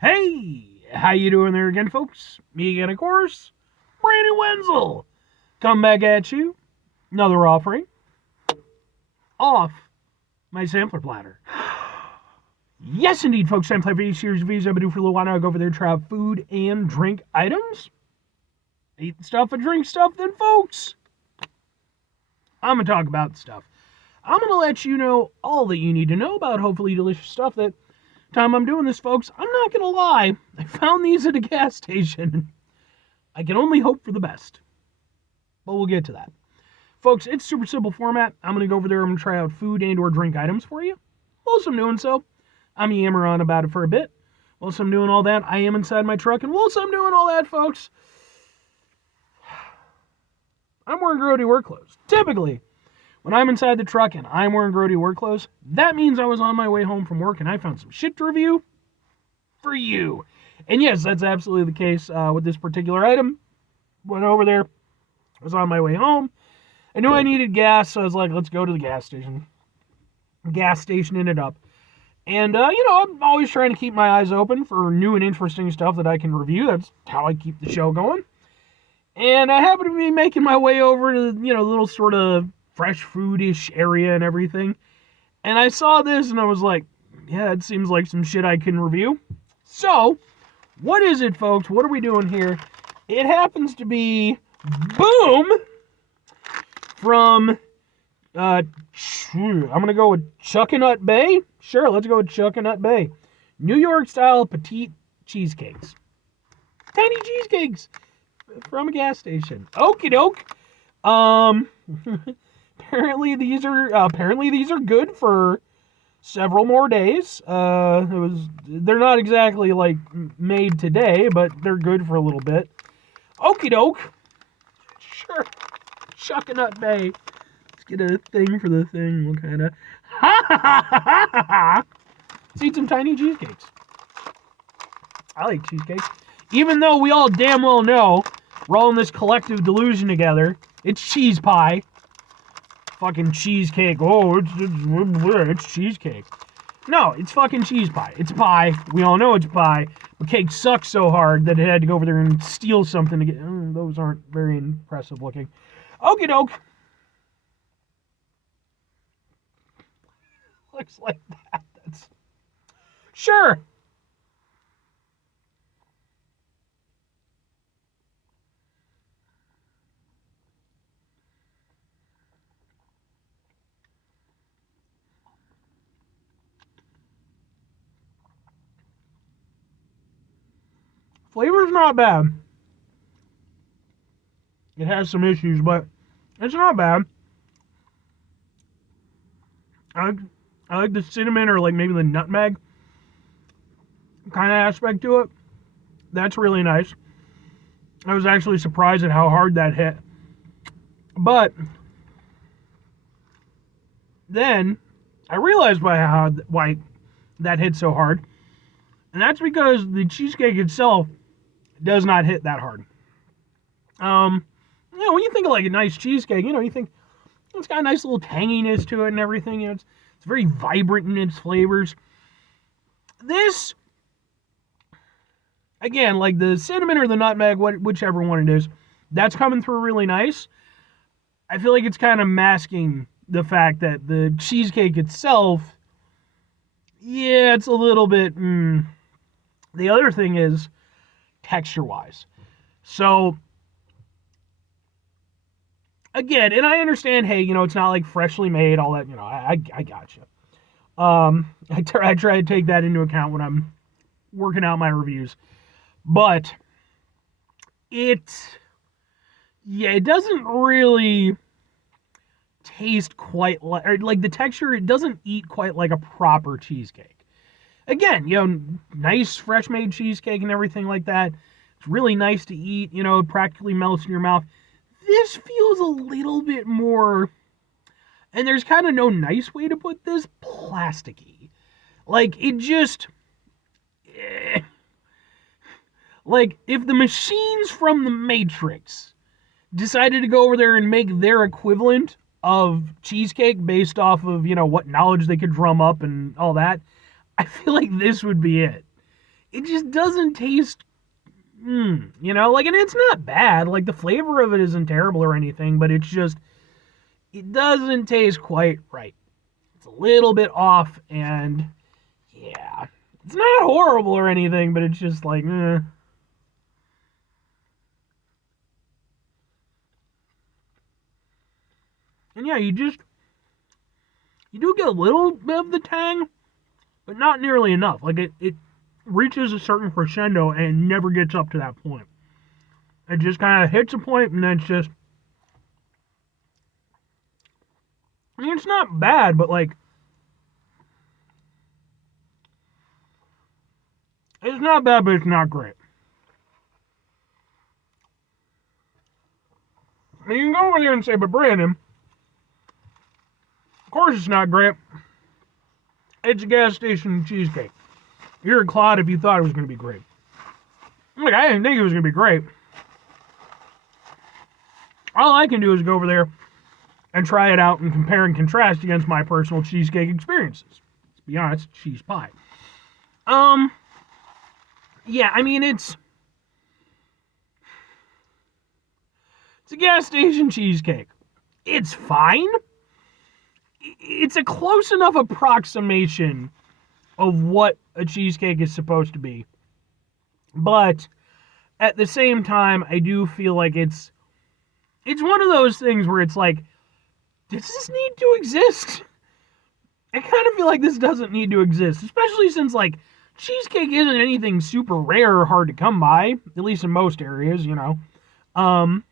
Hey, how you doing there again, folks? Me again, of course, Brandon Wenzel. Come back at you, another offering off my sampler platter. Yes, indeed, folks. Sampler for each series of videos I've been doing for a little while now. I go over there, try out food and drink items. Eat stuff and drink stuff, then, folks, I'm going to talk about stuff. I'm going to let you know all that you need to know about hopefully delicious stuff that time I'm doing this, folks. I'm not going to lie. I found these at a gas station. I can only hope for the best. But we'll get to that. Folks, it's super simple format. I'm going to go over there. I'm going to try out food and or drink items for you. Whilst I'm doing so, I'm yammer on about it for a bit. Whilst I'm doing all that, I am inside my truck. And whilst I'm doing all that, folks, I'm wearing grody work clothes. Typically, when I'm inside the truck and I'm wearing grody work clothes, that means I was on my way home from work and I found some shit to review for you. And yes, that's absolutely the case with this particular item. Went over there, was on my way home. I knew I needed gas, so I was like, let's go to the gas station. Gas station ended up. And, I'm always trying to keep my eyes open for new and interesting stuff that I can review. That's how I keep the show going. And I happened to be making my way over to, the little sort of fresh food-ish area and everything. And I saw this and I was like, yeah, it seems like some shit I can review. So, what is it, folks? What are we doing here? It happens to be, boom, from, I'm going to go with Chuckanut Bay. Sure, let's go with Chuckanut Bay. New York-style Petite Cheesecakes. Tiny cheesecakes from a gas station. Okie doke. Apparently these are good for several more days. They're not exactly like made today, but they're good for a little bit. Okie doke. Sure. Chuckanut Bay. Let's get a thing for the thing. We'll kind of let's eat some tiny cheesecakes. I like cheesecakes. Even though we all damn well know we're all in this collective delusion together. It's cheese pie. Fucking cheesecake. Oh, it's cheesecake. No, it's fucking cheese pie. It's pie. We all know it's pie. But cake sucks so hard that it had to go over there and steal something to get. Those aren't very impressive looking. Okie doke. Looks like that. That's sure. Flavor's not bad. It has some issues, but it's not bad. I like the cinnamon or like maybe the nutmeg kind of aspect to it. That's really nice. I was actually surprised at how hard that hit. But then I realized why that hit so hard. And that's because the cheesecake itself does not hit that hard. When you think of like a nice cheesecake, you think it's got a nice little tanginess to it and everything. It's very vibrant in its flavors. This, again, like the cinnamon or the nutmeg, whichever one it is, that's coming through really nice. I feel like it's kind of masking the fact that the cheesecake itself, yeah, it's a little bit. The other thing is texture-wise. So, again, and I understand, hey, it's not like freshly made, all that, I gotcha. I try to take that into account when I'm working out my reviews. But it doesn't really taste quite like the texture, it doesn't eat quite like a proper cheesecake. Again, nice fresh made cheesecake and everything like that. It's really nice to eat, it practically melts in your mouth. This feels a little bit more, and there's kind of no nice way to put this, plasticky. Like, it just, like, if the machines from the Matrix decided to go over there and make their equivalent of cheesecake based off of, what knowledge they could drum up and all that, I feel like this would be it. it just doesn't taste, you know, like, and it's not bad. Like, the flavor of it isn't terrible or anything, but it's just, it doesn't taste quite right. It's a little bit off, and yeah, it's not horrible or anything, but it's just like, And yeah, you do get a little bit of the tang, but not nearly enough. Like, it reaches a certain crescendo and never gets up to that point. It just kind of hits a point, and then it's just, I mean, it's not bad, but like, it's not bad, but it's not great. And you can go over there and say, but Brandon, of course it's not great. It's a gas station cheesecake. You're a clod if you thought it was going to be great. Like, I didn't think it was going to be great. All I can do is go over there and try it out and compare and contrast against my personal cheesecake experiences. Let's be honest, cheese pie. Yeah, I mean, it's a gas station cheesecake. It's fine. It's a close enough approximation of what a cheesecake is supposed to be. But at the same time, I do feel like it's one of those things where it's like, does this need to exist? I kind of feel like this doesn't need to exist, especially since, like, cheesecake isn't anything super rare or hard to come by, at least in most areas, you know. And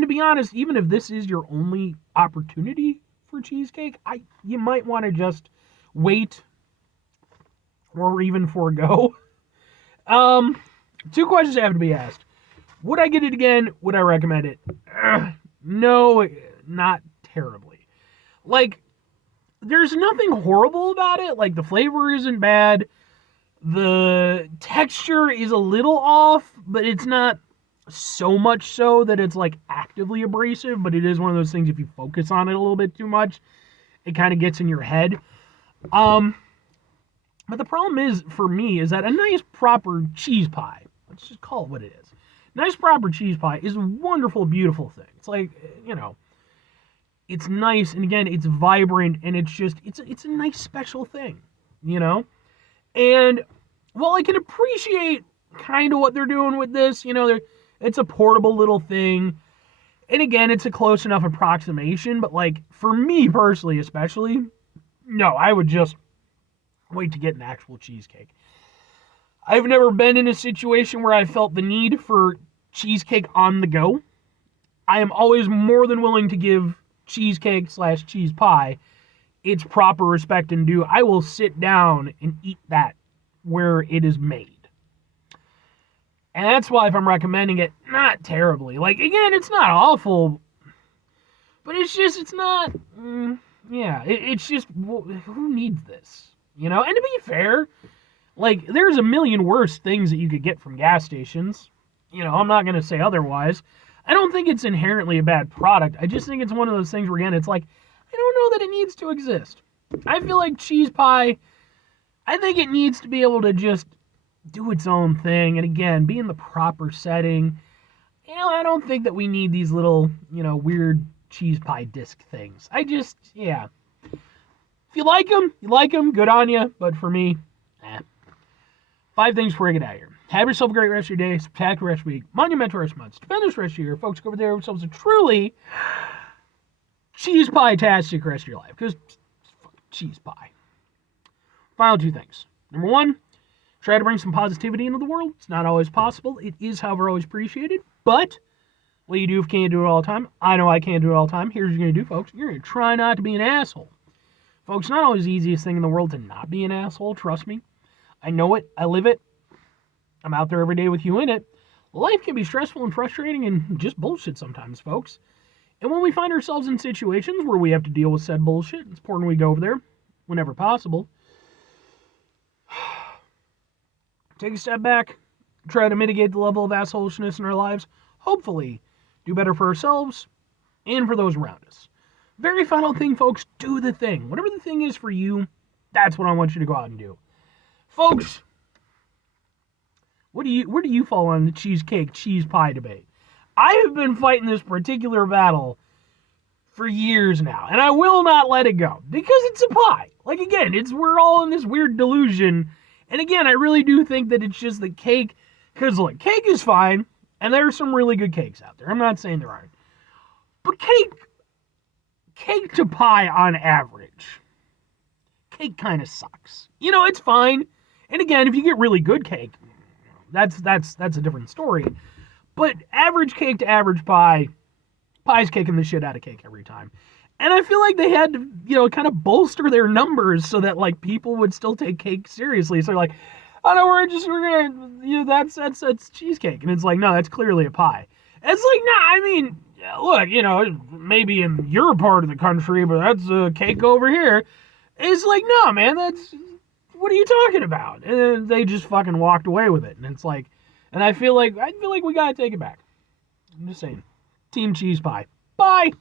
to be honest, even if this is your only opportunity for cheesecake, you might want to just wait or even forego. Two questions have to be asked. Would I get it again? Would I recommend it? No, not terribly. Like, there's nothing horrible about it. Like, the flavor isn't bad. The texture is a little off, but it's not so much so that it's, like, actively abrasive, but it is one of those things, if you focus on it a little bit too much, it kind of gets in your head. But the problem is, for me, is that a nice proper cheese pie, let's just call it what it is, nice proper cheese pie is a wonderful, beautiful thing. It's like, you know, it's nice, and again, it's vibrant, and it's just, it's a nice special thing, you know? And while I can appreciate kind of what they're doing with this, you know, it's a portable little thing, and again, it's a close enough approximation, but like, for me personally especially, no, I would just wait to get an actual cheesecake. I've never been in a situation where I felt the need for cheesecake on the go. I am always more than willing to give cheesecake / cheese pie its proper respect and due. I will sit down and eat that where it is made. And that's why, if I'm recommending it, not terribly. Like, again, it's not awful, but it's just, it's not, it's just, who needs this? You know, and to be fair, like, there's a million worse things that you could get from gas stations. You know, I'm not going to say otherwise. I don't think it's inherently a bad product. I just think it's one of those things where, again, it's like, I don't know that it needs to exist. I feel like cheese pie, I think it needs to be able to just do its own thing. And again, be in the proper setting. You know, I don't think that we need these little, you know, weird cheese pie disc things. If you like them, good on you. But for me, 5 things before I get out of here. Have yourself a great rest of your day, spectacular rest of your week, monumental rest of months, stupendous rest of your year. Folks, go over there, have yourselves a truly cheese pie-tastic rest of your life. Because cheese pie. Final 2 things. Number 1, try to bring some positivity into the world. It's not always possible. It is, however, always appreciated. But what you do if you can't do it all the time, I know I can't do it all the time. Here's what you're going to do, folks. You're going to try not to be an asshole. Folks, not always the easiest thing in the world to not be an asshole, trust me. I know it. I live it. I'm out there every day with you in it. Life can be stressful and frustrating and just bullshit sometimes, folks. And when we find ourselves in situations where we have to deal with said bullshit, it's important we go over there whenever possible. Take a step back, try to mitigate the level of assholishness in our lives, hopefully do better for ourselves and for those around us. Very final thing, folks, do the thing. Whatever the thing is for you, that's what I want you to go out and do. Folks, Where do you fall on the cheesecake cheese pie debate? I have been fighting this particular battle for years now, and I will not let it go because it's a pie. Like again, we're all in this weird delusion, and again, I really do think that it's just the cake. Because look, cake is fine, and there are some really good cakes out there. I'm not saying there aren't, but cake to pie on average, cake kind of sucks. It's fine, and again, if you get really good cake, that's a different story. But average cake to average pie, pie's kicking the shit out of cake every time. And I feel like they had to, kind of bolster their numbers so that like people would still take cake seriously. So they're like, oh no, we're gonna, that's cheesecake, and it's like, no, that's clearly a pie. And it's like, nah, I mean, look, maybe in your part of the country, but that's a cake over here. It's like, no, man, what are you talking about? And then they just fucking walked away with it, and it's like, and I feel like we gotta take it back. I'm just saying, Team Cheese Pie. Bye.